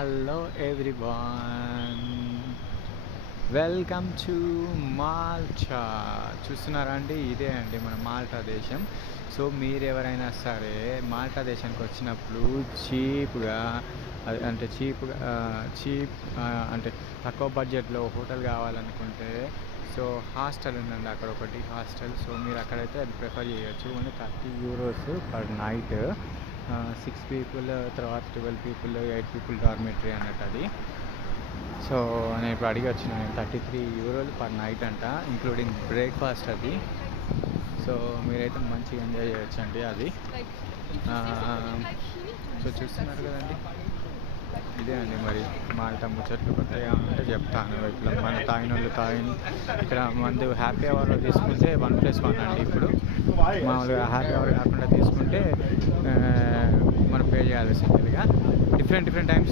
Hello everyone, welcome to Malta. చూస్తున్నారా అండి, ఇదే అండి మన మాల్టా దేశం. సో మీరు ఎవరైనా సరే మాల్టా దేశానికి వచ్చినప్పుడు చీప్గా అంటే తక్కువ బడ్జెట్లో హోటల్ కావాలనుకుంటే సో హాస్టల్ ఉందండి అక్కడ ఒకటి హాస్టల్. సో మీరు అక్కడైతే అది ప్రిఫర్ చేయొచ్చు. Only €30 per night. 6 పీపుల్, తర్వాత 12 పీపుల్, 8 పీపుల్ డార్మెటరీ అన్నట్టు అది. సో నేను ఇప్పుడు అడిగి వచ్చిన, €33 పర్ నైట్ అంట, ఇంక్లూడింగ్ బ్రేక్ఫాస్ట్ అది. సో మీరైతే మంచిగా ఎంజాయ్ చేయొచ్చండి అది. సో చూస్తున్నారు కదండి, ఇదే అండి మరి మాల్టా ముచ్చట్లు. కొత్తగా ఉంటే చెప్తాను. ఇట్లా మన తాగినోళ్ళు తాగిన ఇక్కడ మందు హ్యాపీ అవర్లో తీసుకుంటే 1+1 అండి. ఇప్పుడు మామూలుగా హ్యాపీ అవర్ కాకుండా తీసుకుంటే మనం పే చేయాలి సింగిల్గా. Different times